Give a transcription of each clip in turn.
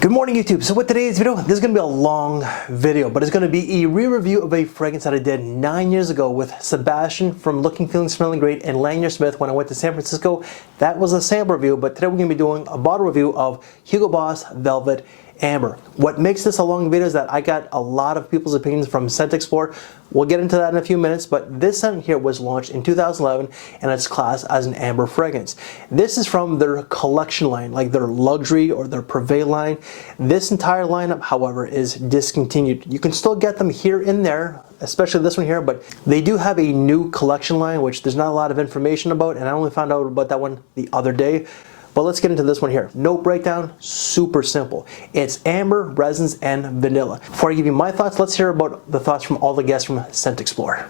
Good morning, YouTube. So with today's video, this is going to be a long video, but it's going to be a re-review of a fragrance that I did 9 years ago with Sebastian from Looking, Feeling, Smelling Great and Lanier Smith when I went to San Francisco. That was a sample review, but today we're going to be doing a bottle review of Hugo Boss Velvet Amber. What makes this a long video is that I got a lot of people's opinions from Scent Explorer. We'll get into that in a few minutes, but this scent here was launched in 2011 and it's classed as an amber fragrance. This is from their collection line, like their luxury or their Privé line. This entire lineup, however, is discontinued. You can still get them here and there, especially this one here, but they do have a new collection line, which there's not a lot of information about, and I only found out about that one the other day. But let's get into this one here. Note breakdown, super simple. It's amber, resins, and vanilla. Before I give you my thoughts, let's hear about the thoughts from all the guests from Scent Explorer.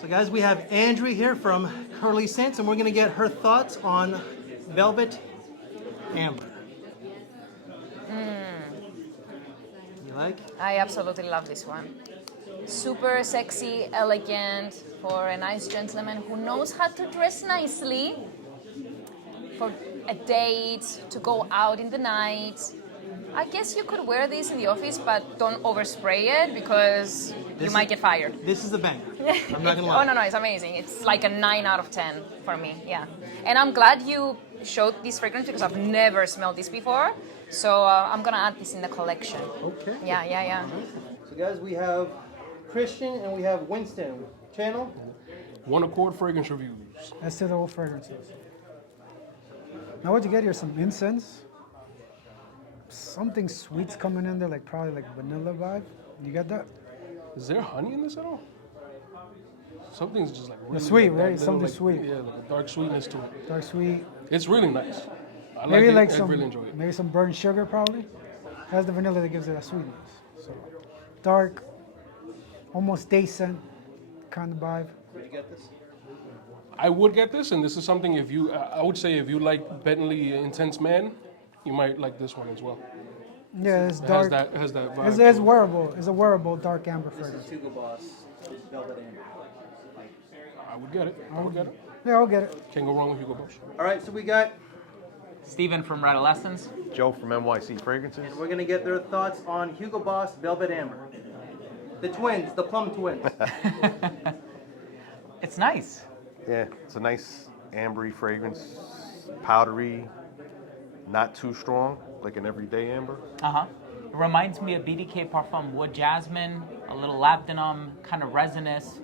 So guys, we have Andrea here from Curly Scents, and we're gonna get her thoughts on Velvet Amber. You like? I absolutely love this one. Super sexy, elegant, for a nice gentleman who knows how to dress nicely. For a date, to go out in the night. I guess you could wear this in the office, but don't overspray it because you might get fired. This is a banger. I'm not gonna lie. Oh no, it's amazing. It's like a 9 out of 10 for me, yeah. And I'm glad you showed this fragrance because I've never smelled this before. So I'm gonna add this in the collection. Okay. Yeah. So guys, we have Christian and we have Winston. Channel? One Accord Fragrance Reviews. S2DAO Fragrances. Now what you get here, some incense. Something sweet's coming in there, like probably like vanilla vibe. You get that? Is there honey in this at all? Something's just like really It's sweet, like that right? little, Something like, sweet. Yeah, like a dark sweetness to it. Dark sweet. It's really nice. I Maybe like it. some, I really enjoy it. maybe some burnt sugar probably. That's the vanilla that gives it that sweetness. So dark, almost day scent kind of vibe. Would you get this? I would get this, and this is something if you, I would say if you like Bentley Intense Man, you might like this one as well. Yeah, it's It dark. has that vibe. It's wearable. It's a wearable dark amber fragrance. Hugo Boss Velvet Amber. I would get it. I would get it. Yeah, I'll get it. Can't go wrong with Hugo Boss. All right, so we got, Steven from Redolessence. Joe from NYC Fragrances. and we're gonna get their thoughts on Hugo Boss Velvet Amber. The twins, the plum twins. It's nice. Yeah, it's a nice ambery fragrance, powdery, not too strong, like an everyday amber. It reminds me of BDK Parfum Wood Jasmine, a little labdanum, kind of resinous,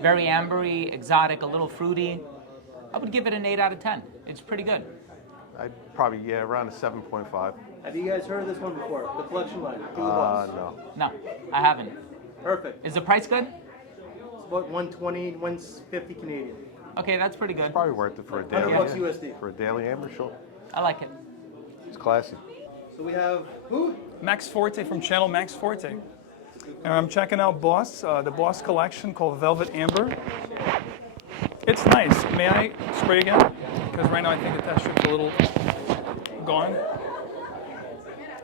very ambery, exotic, a little fruity. I would give it an 8 out of 10. It's pretty good. I'd probably, yeah, around a 7.5. Have you guys heard of this one before? The collection line, Hugo Boss. No. No, I haven't. Perfect. Is the price good? It's about 120, 150 Canadian. Okay, that's pretty good. Probably worth it for a 100 daily. bucks Yeah. USD. For a daily amber, sure. I like it. It's classy. So we have who? Max Forte from channel Max Forte. And I'm checking out Boss, the Boss collection called Velvet Amber. It's nice. May I spray again? Because right now I think the texture's a little gone.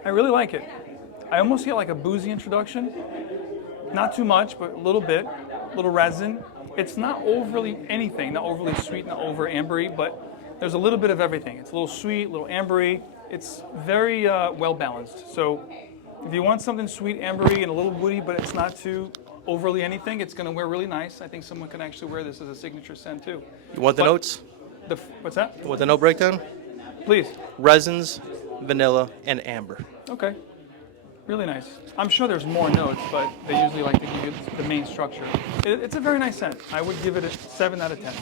I really like it. I almost get like a boozy introduction. Not too much, but a little bit. A little resin. It's not overly anything, not overly sweet, not over ambery, but there's a little bit of everything. It's a little sweet, a little ambery. It's very well balanced. So if you want something sweet, ambery, and a little woody, but it's not too overly anything, it's going to wear really nice. I think someone can actually wear this as a signature scent too. You want the notes? What's that? You want the note breakdown? Please. Resins, vanilla, and amber. Okay. Really nice. I'm sure there's more notes, but they usually like to give you the main structure. It's a very nice scent. I would give it a 7 out of 10.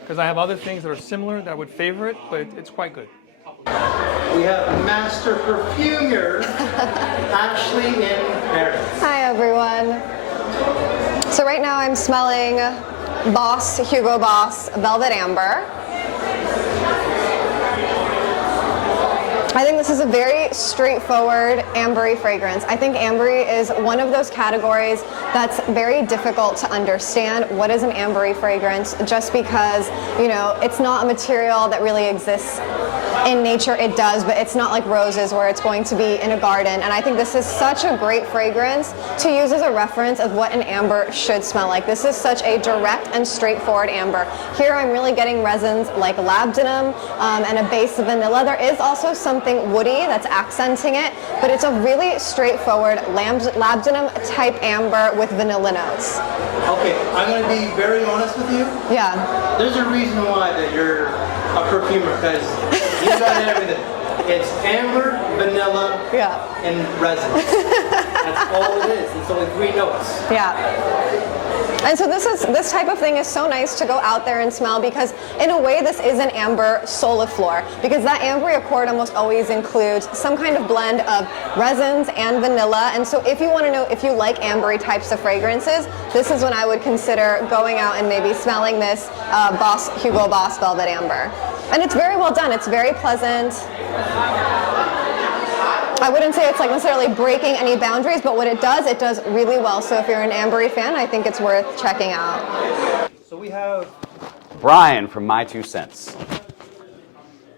Because I have other things that are similar that I would favor it, but it's quite good. We have Master Perfumer, Ashley in Paris. Hi everyone. So right now I'm smelling Hugo Boss Velvet Amber. I think this is a very straightforward ambery fragrance. I think ambery is one of those categories that's very difficult to understand. What is an ambery fragrance? Just because, you know, it's not a material that really exists in nature. It does, but it's not like roses where it's going to be in a garden. And I think this is such a great fragrance to use as a reference of what an amber should smell like. This is such a direct and straightforward amber. Here I'm really getting resins like labdanum and a base of vanilla. There is also some something woody that's accenting it, but it's a really straightforward labdanum type amber with vanilla notes. Okay, I'm going to be very honest with you. Yeah. There's a reason why that you're a perfumer, because you got everything. It's amber, vanilla, and resin. That's all it is. It's only 3 notes. Yeah. And so this type of thing is so nice to go out there and smell, because in a way this is an amber soliflor, because that amber accord almost always includes some kind of blend of resins and vanilla. And so if you want to know if you like ambery types of fragrances, this is when I would consider going out and maybe smelling this Hugo Boss Velvet Amber. And it's very well done. It's very pleasant. I wouldn't say it's like necessarily breaking any boundaries, but what it does really well. So if you're an ambery fan, I think it's worth checking out. So we have Brian from My 2 Cents.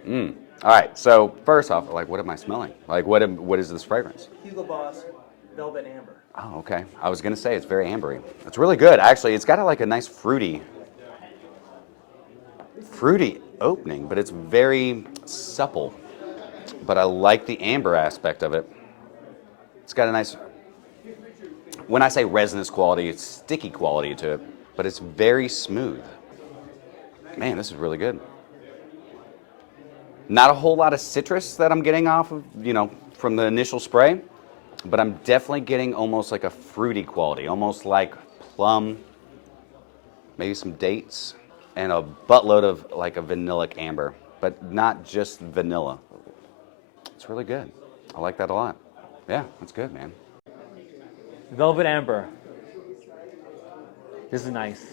All right, so first off, like, what am I smelling? Like, what is this fragrance? Hugo Boss Velvet Amber. Oh, okay. I was gonna say it's very ambery. It's really good, actually. It's got like a nice fruity opening, but it's very supple. But I like the amber aspect of it. It's got a nice, when I say resinous quality, it's sticky quality to it, but it's very smooth. Man, this is really good. Not a whole lot of citrus that I'm getting off of, from the initial spray, but I'm definitely getting almost like a fruity quality, almost like plum, maybe some dates, and a buttload of like a vanillic amber, but not just vanilla. It's really good. I like that a lot. Yeah, that's good, man. Velvet Amber. This is nice.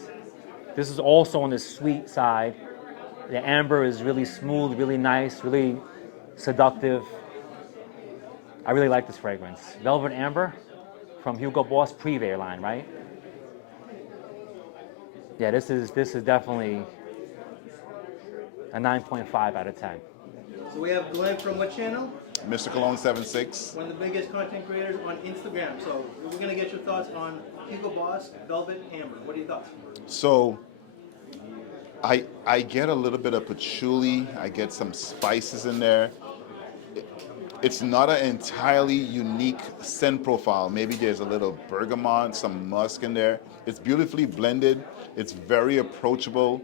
This is also on the sweet side. The amber is really smooth, really nice, really seductive. I really like this fragrance. Velvet Amber from Hugo Boss Privé line, right? Yeah, this is definitely a 9.5 out of 10. So we have Glenn from what channel? Mr. Cologne 76. One of the biggest content creators on Instagram. So we're going to get your thoughts on Hugo Boss Velvet Amber. What are your thoughts? So I get a little bit of patchouli. I get some spices in there. It's not an entirely unique scent profile. Maybe there's a little bergamot, some musk in there. It's beautifully blended. It's very approachable.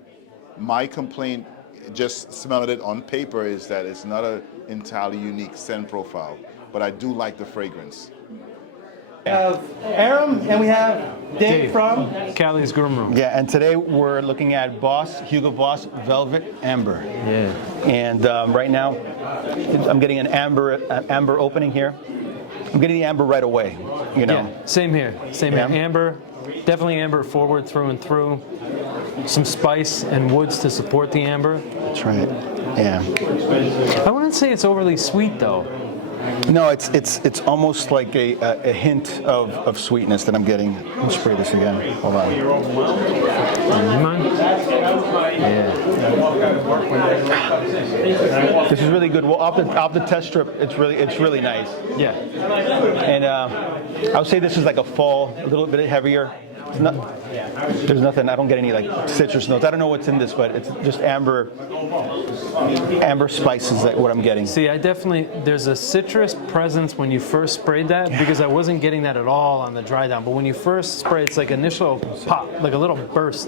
My complaint, just smelling it on paper, is that it's not an entirely unique scent profile, but I do like the fragrance. We have Aram and we have Dave from Cali's Groom. Yeah, and today we're looking at Hugo Boss Velvet Amber. Yeah. And right now, I'm getting an amber opening here. I'm getting the amber right away, Yeah, same here. Same here. Amber, definitely amber forward through and through. Some spice and woods to support the amber. That's right. Yeah. I wouldn't say it's overly sweet though. No, it's almost like a hint of sweetness that I'm getting. Let's spray this again. Hold on. You mind? Yeah. This is really good. Well, off the test strip, it's really nice. Yeah. And I would say this is like a fall, a little bit heavier. There's nothing. I don't get any like citrus notes. I don't know what's in this, but it's just amber spices. That what I'm getting. See, there's a citrus presence when you first sprayed that, because I wasn't getting that at all on the dry down. But when you first spray, it's like initial pop, like a little burst.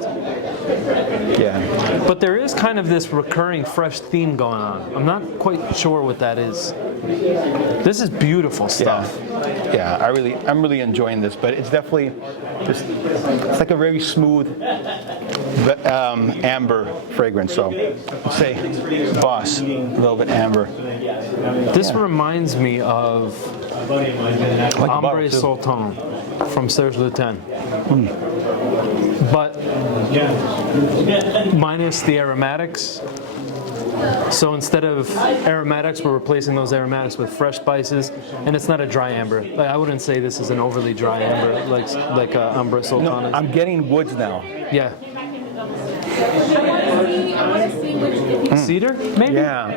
Yeah. But there is kind of this recurring fresh theme going on. I'm not quite sure what that is. This is beautiful stuff. Yeah, I'm really enjoying this, but it's definitely it's like a very smooth amber fragrance. So say Boss Velvet Amber. This reminds me of Ambre Sultan from Serge Lutens. But minus the aromatics. So instead of aromatics, we're replacing those aromatics with fresh spices, and it's not a dry amber. Like, I wouldn't say this is an overly dry amber like Ambre Sultan is. I'm getting woods now. Yeah. Cedar, maybe? Yeah.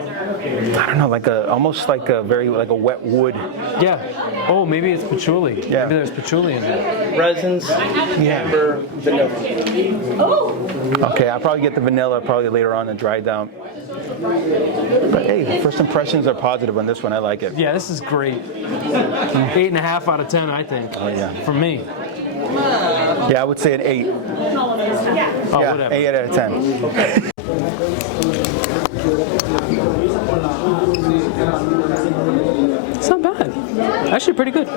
I don't know, like almost like a wet wood. Yeah. Oh, maybe it's patchouli. Yeah. Maybe there's patchouli in there. Resins, amber, vanilla. Okay, I'll probably get the vanilla probably later on and dry it down. But hey, first impressions are positive on this one. I like it. Yeah, this is great. 8.5 out of 10, I think. Oh yeah. For me. Yeah, I would say an 8. Oh, yeah, whatever. 8 out of 10. It's not bad. Actually pretty good.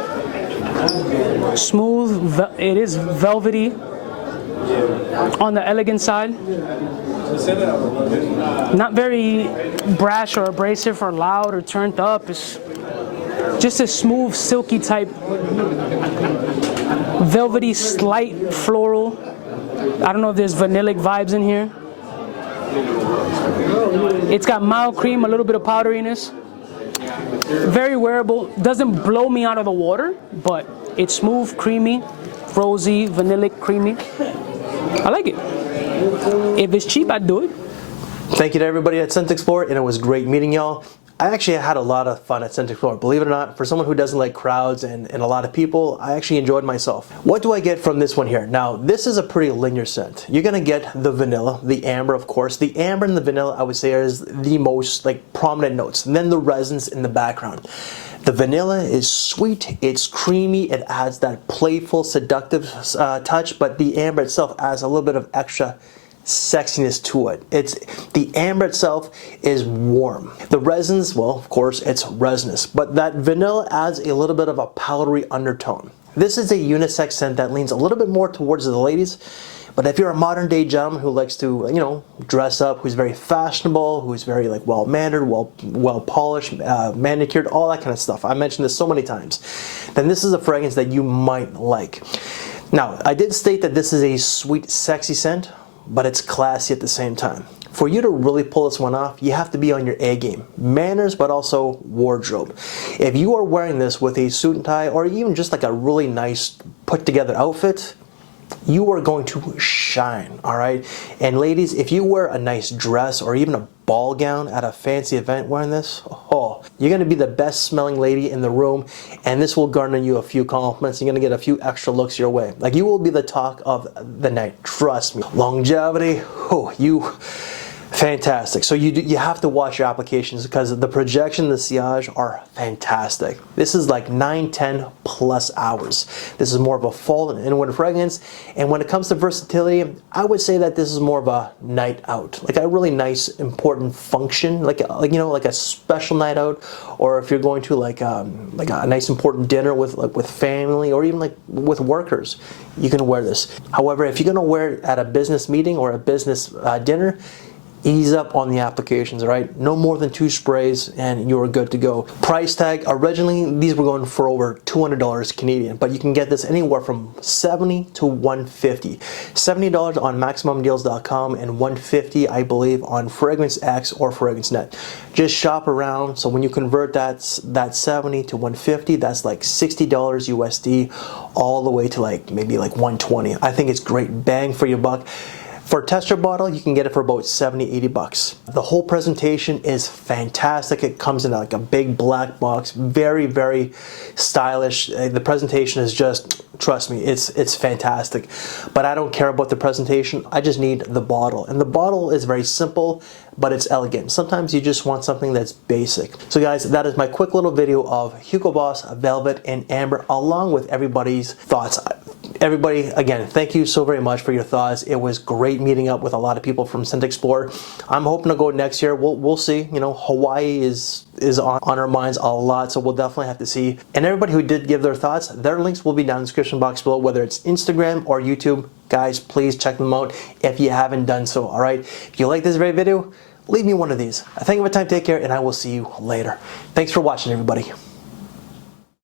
Smooth, it is velvety on the elegant side. Not very brash or abrasive or loud or turned up. It's just a smooth, silky type, velvety, slight floral. I don't know if there's vanillic vibes in here. It's got mild cream, a little bit of powderiness. Very wearable. Doesn't blow me out of the water, but it's smooth, creamy, rosy, vanillic, creamy. I like it. If it's cheap, I'd do it. Thank you to everybody at Scent Explorer, and it was great meeting y'all. I actually had a lot of fun at Scent Explorer. Believe it or not, for someone who doesn't like crowds and a lot of people, I actually enjoyed myself. What do I get from this one here? Now, this is a pretty linear scent. You're gonna get the vanilla, the amber, of course. The amber and the vanilla, I would say, is the most prominent notes. And then the resins in the background. The vanilla is sweet, it's creamy, it adds that playful, seductive touch, but the amber itself adds a little bit of extra sexiness to it. The amber itself is warm. The resins, well, of course, it's resinous, but that vanilla adds a little bit of a powdery undertone. This is a unisex scent that leans a little bit more towards the ladies, but if you're a modern day gentleman who likes to, dress up, who's very fashionable, who's very well mannered, well polished, manicured, all that kind of stuff. I mentioned this so many times. Then this is a fragrance that you might like. Now, I did state that this is a sweet, sexy scent, but it's classy at the same time. For you to really pull this one off, you have to be on your A game. Manners, but also wardrobe. If you are wearing this with a suit and tie, or even just like a really nice put together outfit, you are going to shine, all right? And ladies, if you wear a nice dress or even a ball gown at a fancy event wearing this, oh, you're gonna be the best smelling lady in the room, and this will garner you a few compliments. You're gonna get a few extra looks your way. Like, you will be the talk of the night, trust me. Longevity, oh, fantastic. So you have to watch your applications because the projection and the sillage are fantastic. This is like 9-10 plus hours. This is more of a fall and winter fragrance. And when it comes to versatility, I would say that this is more of a night out, like a really nice, important function, like a special night out, or if you're going to like a nice, important dinner with family, or even with workers, you can wear this. However, if you're gonna wear it at a business meeting or a business dinner, ease up on the applications, all right? No more than 2 sprays and you're good to go. Price tag, originally these were going for over $200 Canadian, but you can get this anywhere from $70 to $150. $70 on MaximumDeals.com and $150, I believe, on Fragrance X or Fragrance Net. Just shop around, so when you convert that 70 to 150, that's like $60 USD, all the way to maybe $120. I think it's great bang for your buck. For a tester bottle, you can get it for about 70, 80 bucks. The whole presentation is fantastic. It comes in like a big black box, very, very stylish. The presentation is just, trust me, it's fantastic. But I don't care about the presentation, I just need the bottle. And the bottle is very simple, but it's elegant. Sometimes you just want something that's basic. So guys, that is my quick little video of Hugo Boss Velvet and Amber, along with everybody's thoughts. Everybody, again, thank you so very much for your thoughts. It was great meeting up with a lot of people from Scent Explorer. I'm hoping to go next year. We'll see. Hawaii is on our minds a lot, so we'll definitely have to see. And everybody who did give their thoughts, their links will be down in the description box below, whether it's Instagram or YouTube. Guys, please check them out if you haven't done so, all right? If you like this very video, leave me one of these. Thank you for your time, take care, and I will see you later. Thanks for watching, everybody.